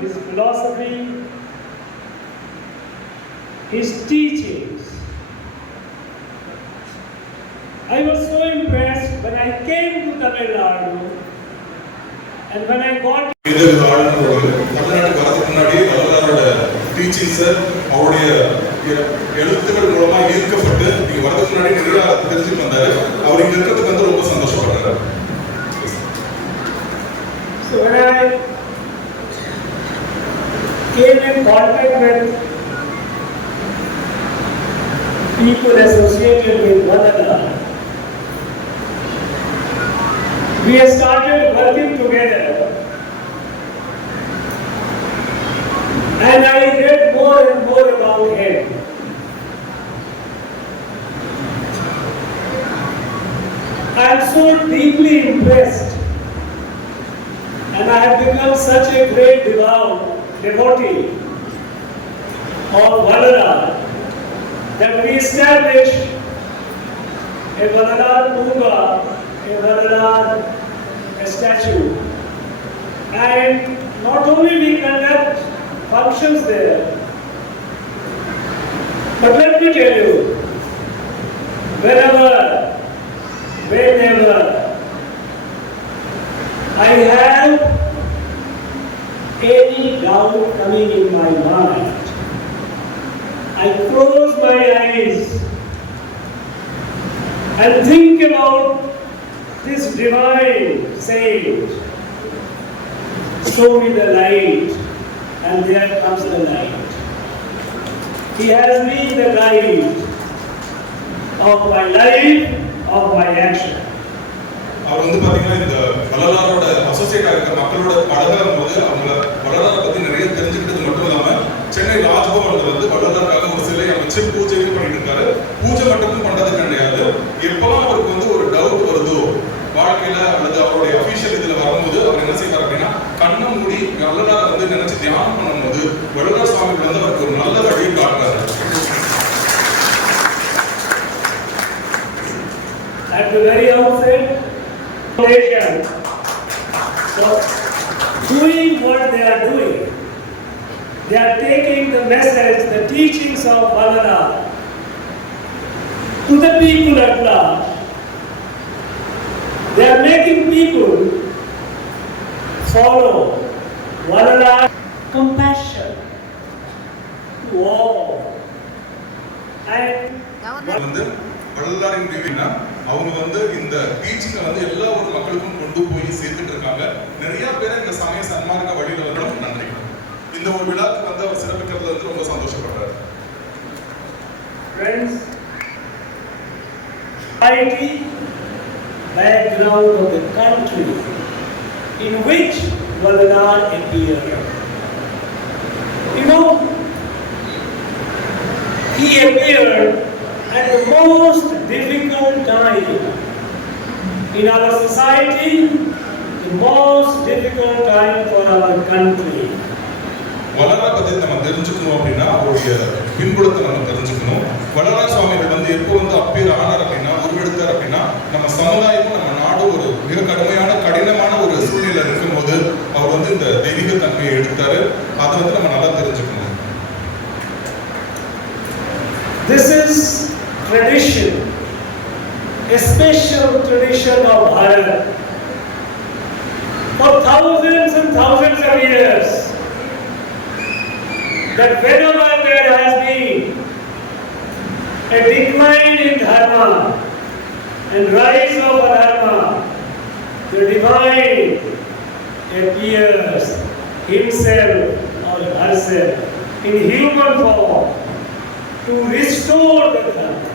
his philosophy, his teachings. I was so impressed when I came to Tamil Nadu and when I got teachings அவருடைய எழுத்துக்கள் மூலமா ஈர்க்கப்பட்டு நீங்க வரதுக்கு முன்னாடி நிறைய தெரிஞ்சுட்டு வந்தாரு. அவர் இங்க இருக்கிறதுக்கு வந்து ரொம்ப சந்தோஷப்படுறாரு. So when I came in contact with people associated with Vadana, we have started working together. And I read more and more about him. I am so deeply impressed, and I have become such a great devotee of Vadana that we established a Vadana Tunga, a Vadana statue, and not only we conduct functions there, but let me tell you, whenever I have any doubt coming in my mind, I close my eyes and think about this divine saint. Show me the light, and there comes the light. He has been the guide of my life, of my action. அவர் வந்து பாத்தீங்கன்னா இந்த வள்ளலாரோட அசோசியேட்டா இருக்க மக்களோட பழகும் போது அவங்க வள்ளலாரை பத்தி நிறைய தெரிஞ்சுக்கிட்டது மட்டும் இல்லாம சென்னை ராஜ்பவன்ல வந்து வள்ளலாருக்காக ஒரு சிலை அமைச்சு பூஜையும் பண்ணிட்டு இருக்காரு. பூஜை மட்டும் பண்றது கிடையாது, எப்பெல்லாம் அவருக்கு வந்து ஒரு டவுட் வருதோ வாழ்க்கையில அல்லது அவருடைய அபிஷியல் இதுல வரும்போது அவர் என்ன செய்வார் அப்படின்னா கண்ணை மூடி வள்ளலாரை வந்து நினைச்சு தியானம் பண்ணும்போது வள்ளலார் சுவாமிகள் வந்து அவருக்கு ஒரு நல்ல வழியை காட்டுறாரு. At the very outset, doing what they are doing, they are taking the message, the teachings of Vadana to the people at large. They are making people follow Vadana compassion to all. And வந்து வள்ளலாரின் விவினா அவங்க வந்து இந்த டீச்சிங்கை வந்து எல்லா ஒரு மக்களுக்கும் கொண்டு போய் சேர்த்துட்டு இருக்காங்க. நிறைய பேர் இந்த சமய சன்மார்க்க வழியில வந்து நன்றிகள். இந்த ஒரு விழாக்கு வந்து அவர் சிறப்பிக்கிறதுல வந்து ரொம்ப சந்தோஷப்படுறாரு. Friends, society background of the country in which Vadana appeared. You know, he appeared at the most difficult time in our society, the most difficult time for our country. Vallalar பத்தி நம்ம தெரிஞ்சுக்கணும் அப்படின்னா அவருடைய பின்புலத்தை நம்ம தெரிஞ்சுக்கணும். வள்ளலார் சுவாமிகள் வந்து எப்போ வந்து அப்பீர் ஆனார் அப்படின்னா உருவெடுத்தார் அப்படின்னா நம்ம சமுதாயமும் நம்ம நாடு ஒரு மிக கடினமான ஒரு சூழ்நிலை இருக்கும்போது அவர் வந்து இந்த தெய்வீக தன்மையை எடுத்தாரு. அதை வந்து நம்ம நல்லா தெரிஞ்சுக்கணும். This is tradition, a special tradition of Bharat. For thousands and thousands of years, that whenever there has been a decline in dharma and rise of adharma, the divine appears himself or herself in human form to restore the dharma.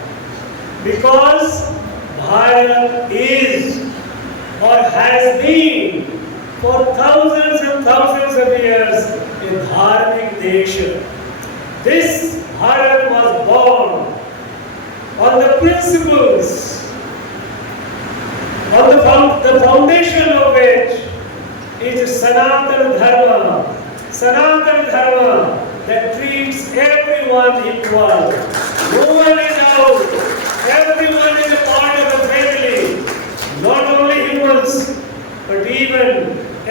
Because Bharat is or has been for thousands and thousands of years a dharmic nation. This Bharat was born on the principles, on the foundation of which is Sanatana Dharma. Sanatana Dharma that treats everyone equal. No one is out. Everyone is a part of the family. Not only humans, but even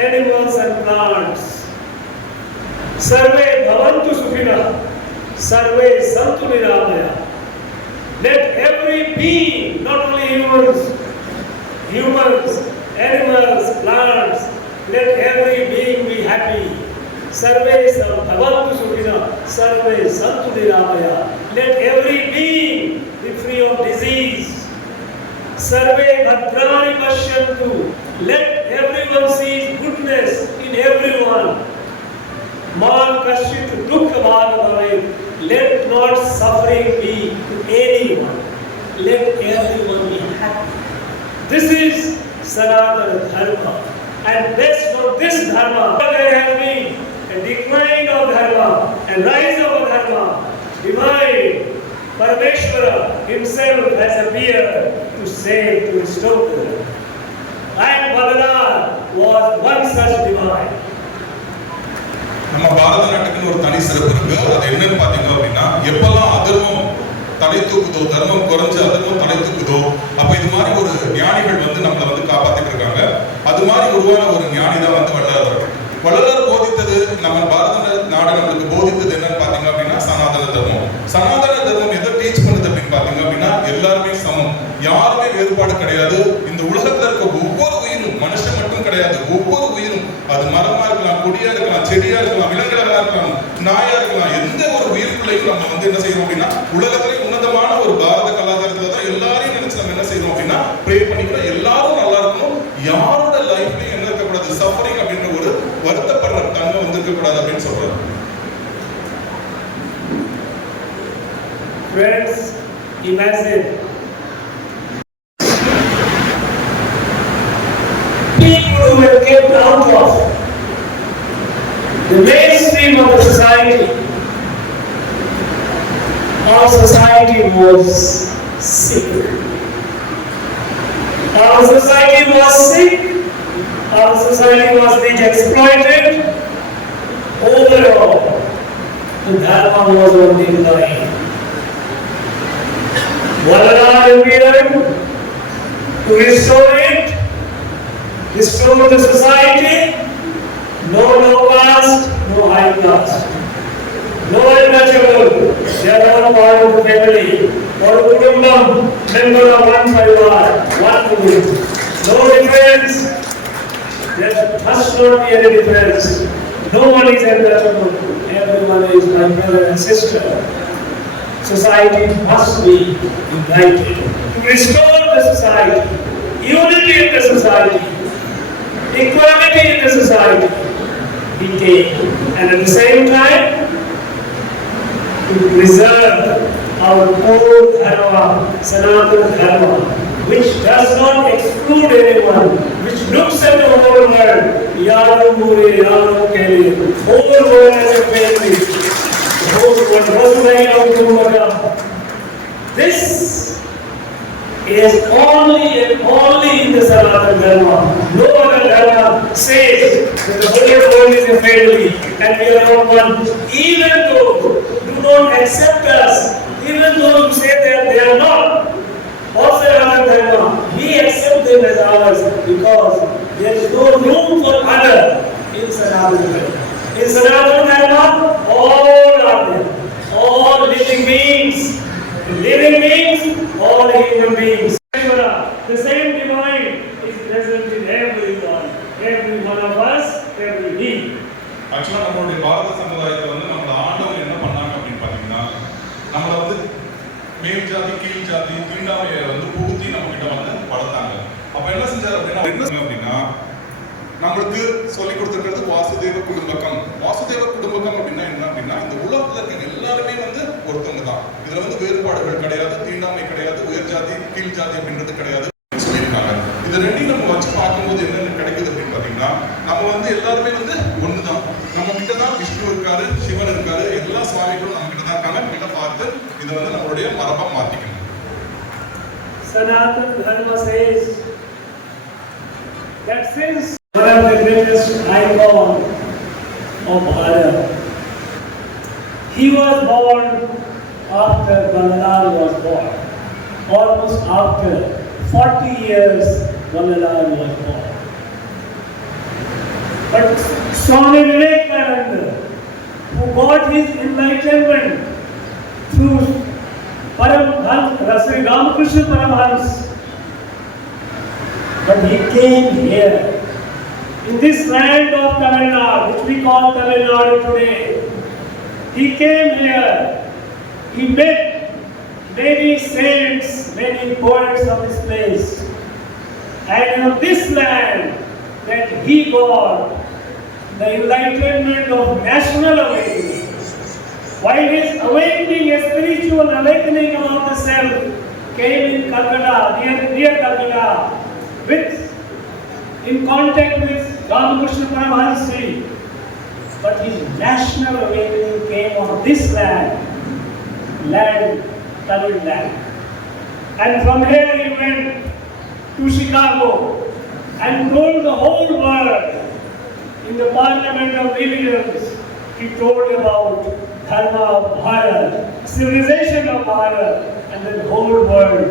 animals and plants. सर्वे भवन्तु सुखिनः, सर्वे सन्तु निरामया. Let every being, not only humans, animals, plants, let every being be happy. Sarve bhavantu sukhina, sarve santu niramaya. Let every being be free of disease. Sarve bhadrani pashyantu. Let everyone see goodness in everyone. Ma kashit dukkha bhag bhavet. Let not suffering be to anyone. Let everyone be happy. This is Sanatana Dharma. And based on this Dharma, there has been a decline of Dharma and rise of Dharma. Divine Parameshwara himself has appeared to save, to restore. And Balalar was one such divine. நம்ம பாரத நாட்டுக்குன்னு ஒரு தனி சிறப்பு இருக்கு. அது என்னன்னு பாத்தீங்க அப்படின்னா, எப்பெல்லாம் அதர்மம் தலை தூக்குதோ, தர்மம் குறைஞ்சு அதர்மம் தலை தூக்குதோ, அப்ப இது மாதிரி ஒரு ஞானிகள் வந்து நம்மளை வந்து காப்பாத்திட்டு இருக்காங்க. அது மாதிரி உருவான ஒரு ஞானி தான் வந்து வள்ளலார். வள்ளலார் போதித்தது, நம்ம பாரத நாடு நம்மளுக்கு போதித்தது என்னன்னு பாத்தீங்க அப்படின்னா சனாதன தர்மம். சனாதன தர்மம் எதை டீச் பண்ணுது அப்படின்னு பாத்தீங்க அப்படின்னா, எல்லாருமே சமம், யாருமே வேறுபாடு கிடையாது. இந்த உலகத்துல இருக்க ஒவ்வொரு உயிரும், மனுஷன் மட்டும் கிடையாது, ஒவ்வொரு உயிரும், அது மரமா இருக்கலாம், கொடியா இருக்கலாம், செடியா இருக்கலாம், விலங்குகளா இருக்கலாம், நாயா இருக்கலாம், எந்த ஒரு உயிர்க்குள்ளையும் நம்ம வந்து என்ன செய்யறோம் அப்படின்னா, உலகத்திலே உன்னதமான ஒரு பாரத கலாச்சாரத்துல தான் எல்லாரையும் நினைச்சு நம்ம என்ன செய்யறோம் அப்படின்னா ப்ரே பண்ணிக்கிறோம். எல்லாரும் நல்லா இருக்கணும், யாரோட லைஃப்லயும் என்ன இருக்கக்கூடாது, சஃபரிங் அப்படின்ற ஒரு வருத்தப்படுற தன்மை வந்து இருக்கக்கூடாது அப்படின்னு சொல்றாரு. Friends, imagine people who were kept out of the mainstream of the society. Our society was sick. Our society was sick. Our society was being exploited. Overall, the Dharma was on decline. Vallabha appeared to restore it, restore the society. No low caste, no high caste. No untouchable. They are all part of the family. One kudumbam, member of one parivar, one kudumbam. No difference. There must not be any difference. No one is untouchable. Everyone is my brother and sister. Society must be united to restore the society, unity in the society, equality in the society. We take, and at the same time, to preserve our own Dharma, Sanatana Dharma, which does not exclude anyone, which looks at the whole world, Yaru Muri, Yaru Keli, whole world as a family, the whole world, Vasudhaiva Kutumbakam. This is only and only in the Sanatana Dharma. No other Dharma says that the whole world is a family and we are not one. Even though do not accept us, even though you say that they are not of Sanatana Dharma, we accept them as ours because there is no room for other in Sanatana Dharma. In Sanatana Dharma, all are there, all living beings, all human beings. The same divine is present in everyone, every one of us, every being. ஆக்சுவலா நம்மளுடைய பாரத சமுதாயத்தை வந்து நம்மள ஆண்டவங்க என்ன பண்ணாங்க அப்படின்னு பாத்தீங்கன்னா, நம்மள வந்து மேல் ஜாதி கீழ் ஜாதி தீண்டாமையை வந்து புகுத்தி நம்ம கிட்ட வந்து வளர்த்தாங்க. அப்ப என்ன செஞ்சாரு அப்படின்னா நம்மளுக்கு சொல்லி கொடுத்துருக்கிறது வாசுதேவ குடும்பக்கம். வாசுதேவ குடும்பக்கம் அப்படின்னா என்ன அப்படின்னா, இந்த உலகத்துல இருக்க எல்லாருமே வந்து ஒருத்தவங்க தான். இதுல வந்து வேறுபாடுகள் கிடையாது, தீண்டாமை கிடையாது, உயர் ஜாதி கீழ் ஜாதி அப்படின்றது கிடையாது சொல்லியிருக்காங்க. இது ரெண்டையும் நம்ம வச்சு பார்க்கும்போது என்ன கிடைக்குது அப்படின்னு பாத்தீங்கன்னா, நம்ம வந்து எல்லாருமே வந்து ஒண்ணுதான். நம்ம கிட்ட தான் விஷ்ணு இருக்காரு, சிவன் இருக்காரு, எல்லா சுவாமிகளும் நம்ம கிட்ட தான் இருக்காங்க. கிட்ட பார்த்து இதை வந்து நம்மளுடைய மரபா மாத்திக்கணும். Sanatana Dharma says that since one of the greatest icon of Bharat, he was born after Vallabha was born. Almost after 40 years, Vallabha was born. But Swami Vivekananda got his enlightenment through Sri Ramakrishna Paramhans. But he came here, in this land of Tamil Nadu, which we call Tamil Nadu today. He came here, he met many saints, many poets of this place. And on this land that he got the enlightenment of national awakening. While his awakening, a spiritual awakening about the self came in Calcutta, near Calcutta, in contact with Ramakrishna Paramahansa. But his national awakening came on this land, Tamil land. And from here he went to Chicago and told the whole world in the Parliament of Millions. He told about Dharma of Bharat, civilization of Bharat, and the whole world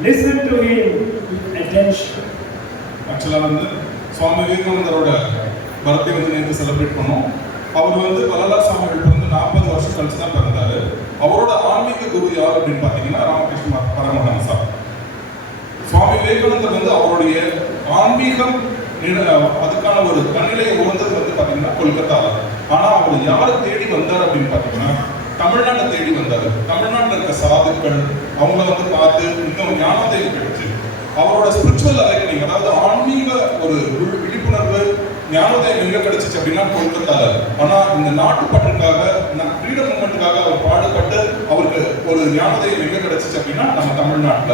listened to him with attention. Actually, Swami Vivekanandaroட birthday நேற்று celebrate பண்ணோம். அவர் வள்ளலார் சுவாமிகள் 40 வருஷம் கழிச்சு தான் பிறந்தாரு. அவரோட ஆன்மீக குரு யார் அப்படின்னு பார்த்தீங்கன்னா ராமகிருஷ்ண பரமஹம்சா. சுவாமி விவேகானந்தர் அவருடைய ஆன்மீகம் அதுக்கான ஒரு தன்னிலையை உணர்ந்தது பார்த்தீங்கன்னா கொல்கத்தால. ஆனா அவர் யாரை தேடி வந்தார் அப்படின்னு பார்த்தீங்கன்னா தமிழ்நாட்டை தேடி வந்தாரு. தமிழ்நாட்டில் இருக்க சாதுக்கள் அவங்கள பார்த்து இன்னும் ஞானத்தை கிடைச்சு அவரோட ஸ்பிரிச்சுவல் அவேக்கனிங், அதாவது ஆன்மீக ஒரு விழிப்புணர்வு ஞானோதயம் எங்க கிடைச்சிச்சு அப்படின்னா கொல்கத்தால. ஆனா இந்த நாட்டுப்பற்றுக்காக, ஃப்ரீடம் மூவ்மெண்ட்டுக்காக அவர் பாடுபட்டு அவருக்கு ஒரு ஞானோதயம் எங்க கிடைச்சிச்சு அப்படின்னா நம்ம தமிழ்நாட்டுல.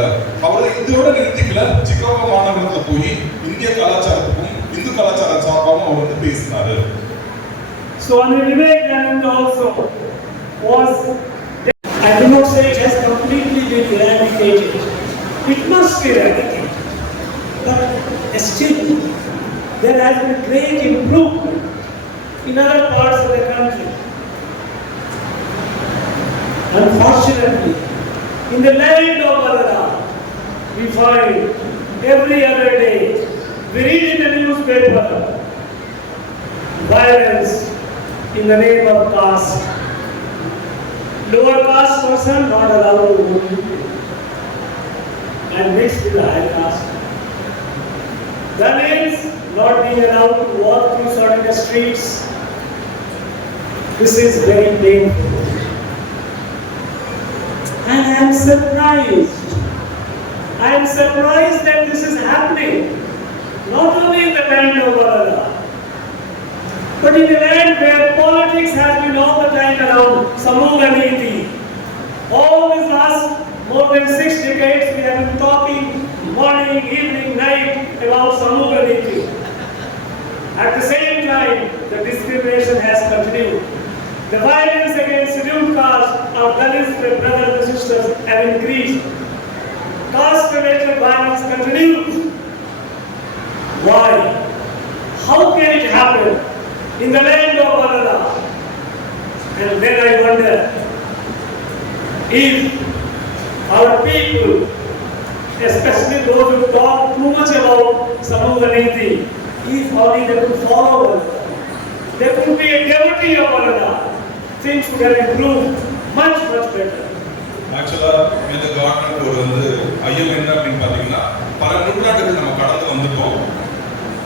அவர் இதோட நிறுத்திக்கல, சிக்காகோ மாநகரத்துல போய் இந்திய கலாச்சாரத்துக்கும் இந்து கலாச்சார சார்பாகவும் அவர் பேசினாரு. Swami Vivekananda also was, I do not say it has completely been eradicated. It must be eradicated. But still, there has been great improvement in other parts of the country. Unfortunately, in the land of Valala, we find every other day, we read in the newspaper, violence in the name of caste. Lower caste person not allowed to vote, and mixed with the high caste. Dalits not being allowed to walk through certain streets. This is very painful. And I am surprised. I am surprised that this is happening. Not only in the land of Valala, but in a land where politics has been all the time around Samuga Niti. All this last more than 6 decades we have been talking morning, evening, night about Samuga Niti. At the same time, the discrimination has continued. The violence against scheduled caste, our Dalits, their brothers and sisters have increased. Caste-related violence continues. Why? How can it happen in the land of Valala? And then I wonder if our people, especially those who talk too much about Samuga Niti, if only they could follow us, there could be a devotee of Valala. Things would have improved much better. ஆக்சுவலா இந்த கவர்மெண்ட் ஒரு ஐயம் என்ன அப்படின்னு பாத்தீங்கன்னா பல நூற்றாண்டுகள் நம்ம கடந்து வந்துட்டோம்.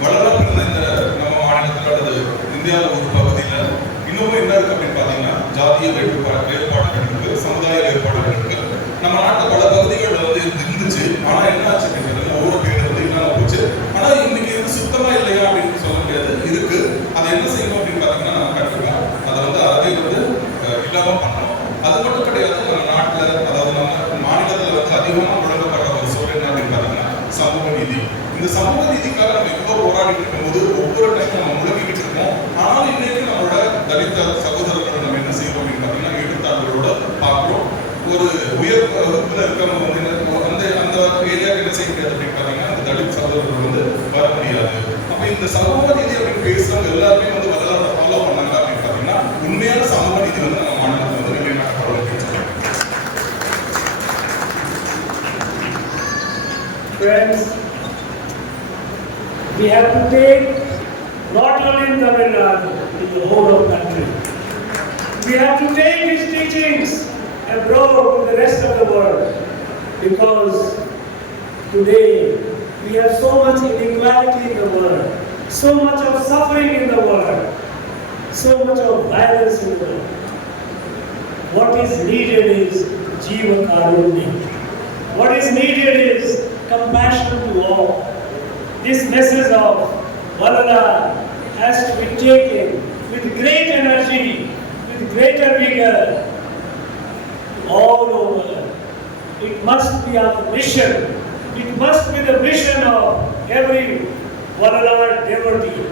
வளர்ந்து இந்த நம்ம மாநிலத்தில் அல்லது இந்தியாவில் ஒரு பகுதியில் இன்னமும் என்ன இருக்கு அப்படின்னு பாத்தீங்கன்னா ஜாதிய வேறுபாடுகள் இருக்கு, சமுதாய வேறுபாடுகள் இருக்கு. நம்ம நாட்டில் பல பகுதிகள் இருந்துச்சு. ஆனா என்ன ஆச்சு அப்படிங்கிறது ஒவ்வொரு பேர் இல்லாம போச்சு. ஆனா இன்னைக்கு இது சுத்தமா இல்லையா அப்படின்னு சொல்ல முடியாது, இருக்கு. அதை என்ன செய்யணும் அப்படின்னு பாத்தீங்கன்னா நம்ம கண்டிப்பா அதை அதே இல்லாம பண்ணணும். அது மட்டும் கிடையாது, நம்ம நாட்டில் அதாவது நம்ம மாநிலத்தில் அதிகமாக வழங்கப்படுற ஒரு சொல் என்ன அப்படின்னு பார்த்தீங்கன்னா சமூக நீதி. இந்த சமூக நீதிக்காக நம்ம எவ்வளோ போராடிட்டு இருக்கும்போது ஒவ்வொரு டைம் நம்ம முழங்கிக்கிட்டு இருக்கோம். ஆனாலும் இன்னைக்கு நம்மளோட தலித் சகோதரர்கள் நம்ம என்ன செய்யறோம் அப்படின்னு பார்த்தீங்கன்னா எழுத்தாளர்களோட பார்க்குறோம். ஒரு உயர் வகுப்புல இருக்கவங்க அந்த ஏரியாவுக்கு என்ன செய்ய முடியாது அப்படின்னு பார்த்தீங்கன்னா அந்த தலித் சகோதரர்கள் வர முடியாது. அப்போ இந்த சமூக நீதி அப்படின்னு பேசுறவங்க எல்லாருமே வரலாறு ஃபாலோ பண்ணாங்க அப்படின்னு பார்த்தீங்கன்னா உண்மையான சமூக நீதி நம்ம மாநிலத்தில் Friends, we have to take not only in Tamil Nadu, in the whole of country, We have to take his teachings abroad to the rest of the world, because today we have so much inequality in the world, so much of suffering in the world, so much of violence in the world. What is needed is Jiva Karunya. What is needed is compassion to all. This message of Valala has to be taken with great energy, with greater vigor, all over. It must be our mission. It must be the mission of every Valala devotee.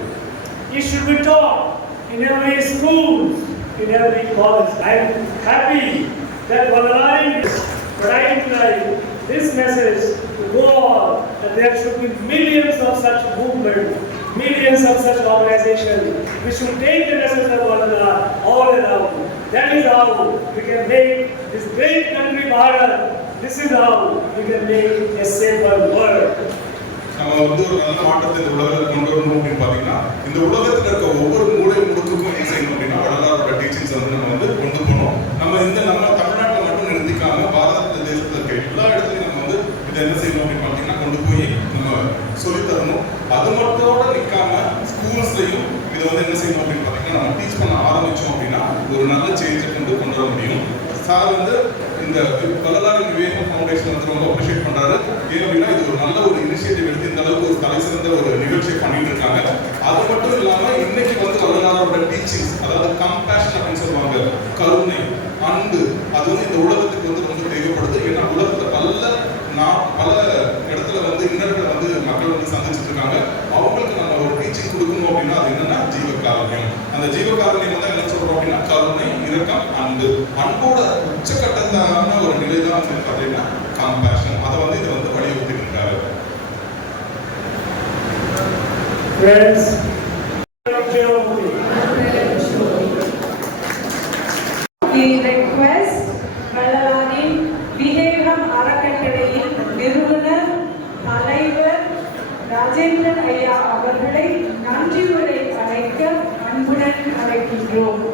It should be taught in every school, in every college. I am happy that Valalaring is trying to like this message to go on, that there should be millions of such movements, millions of such organizations. We should take the message of Valala all around. That is how we can make this great country Bharat. This is how we can make a safer world. நம்ம வந்து ஒரு நல்ல மாற்றத்தை இந்த உலகத்தில் கொண்டு வரணும் அப்படின்னு பார்த்தீங்கன்னா, இந்த உலகத்தில் இருக்க ஒவ்வொரு மூலை முடுக்குக்கும் என்ன செய்யணும் அப்படின்னா வள்ளலாரோட டீச்சிங்ஸ் வந்து நம்ம வந்து கொண்டு போகணும். நம்ம தமிழ்நாட்டில் மட்டும் நிறுத்திக்காம பாரத தேசத்தில் இருக்க எல்லா இடத்துலையும் நம்ம வந்து இதை என்ன செய்யணும் அப்படின்னு பார்த்தீங்கன்னா கொண்டு போய் நம்ம சொல்லித்தரணும். அது மட்டும் நிற்காம ஸ்கூல்ஸ்லையும் இதை வந்து என்ன செய்யணும் அப்படின்னு பார்த்தீங்கன்னா நம்ம டீச் பண்ண ஆரம்பித்தோம் அப்படின்னா ஒரு நல்ல சேஞ்சை கொண்டு வர முடியும். சார் வந்து இந்த வள்ளலார் விவேகம் ஃபவுண்டேஷன் வந்து ரொம்ப அப்ரிஷியேட் பண்றாரு. ஏன் அப்படின்னா இது ஒரு நல்ல ஒரு இனிஷியேட்டிவ் எடுத்து இந்த அளவுக்கு ஒரு தலை சிறந்த ஒரு நிகழ்ச்சியை பண்ணிட்டு இருக்காங்க. அது மட்டும் இல்லாம இன்னைக்கு வந்து வள்ளலாரோட டீச்சிங்ஸ், அதாவது கம்பேஷன் அப்படின்னு சொல்லுவாங்க, கருணை, அன்பு, அது வந்து இந்த உலகத்துக்கு வந்து ரொம்ப தேவைப்படுது. ஏன்னா உலகத்துல பல இடத்துல வந்து இன்னர்களை வந்து மக்கள் வந்து சந்திச்சுட்டு இருக்காங்க. அவங்களுக்கு நம்ம ஒரு டீச்சிங் கொடுக்கணும் அப்படின்னா அது என்னன்னா ஜீவகாருண்யம். அந்த ஜீவகாருண்யம் வந்து என்ன சொல்றோம் அப்படின்னா கருணை, இரக்கம், அன்பு. அன்போட உச்சக்கட்டத்தான ஒரு நிலை தான் வந்து பார்த்தீங்கன்னா கம்பேஷன். அதை வந்து இதை வந்து வலியுறுத்தி இருக்காரு. Friends, we request வள்ளலாரின் விவேகம் அறக்கட்டளையின் நிறுவனர் தலைவர் ராஜேந்திரன் ஐயா அவர்களை நன்றி உரை அழைக்க அன்புடன் அழைக்கின்றோம்.